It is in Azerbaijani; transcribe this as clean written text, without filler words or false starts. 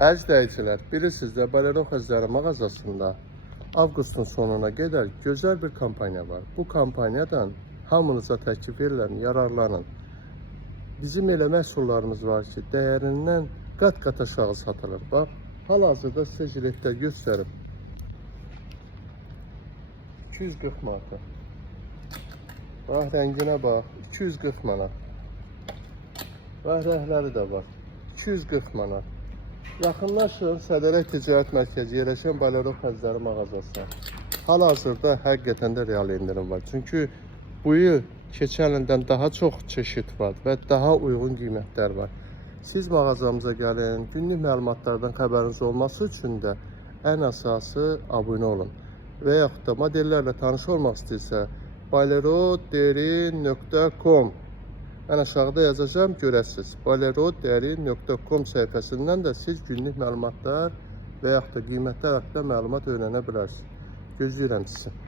Əzizləyicilər, bilirsiniz də Bolero xəzləri mağazasında avqustun sonuna qədər gözəl bir kampaniya var. Bu kampaniyadan hamınıza təklif edirəm, yararlanın. Bizim elə məhsullarımız var ki, dəyərindən qat-qat aşağı satılır. Bax, hal-hazırda sizə jiletlər göstərim. 240 manat. Bax, rənginə bax, 240 manat. Bax, rəhləri də var, 240 manat. Yaxınlaşın Sədərək Ticarət Mərkəzi yerləşən Bolero xəzləri mağazasına. Hal-hazırda həqiqətən də real indirim var. Çünki bu il keçən ildən daha çox çeşid var və daha uyğun qiymətlər var. Siz mağazamıza gəlin, günlük məlumatlardan xəbəriniz olması üçün də ən əsası abunə olun. Və yaxud da modellərlə tanış olmaq istəyirsə, boleroderi.com Mən aşağıda yazacağım, görəsiniz. boleroderi.com səhifəsindən də siz günlük məlumatlar və yaxud da qiymətlər haqqında məlumat öyrənə bilərsiniz. Gözləyirəm sizi.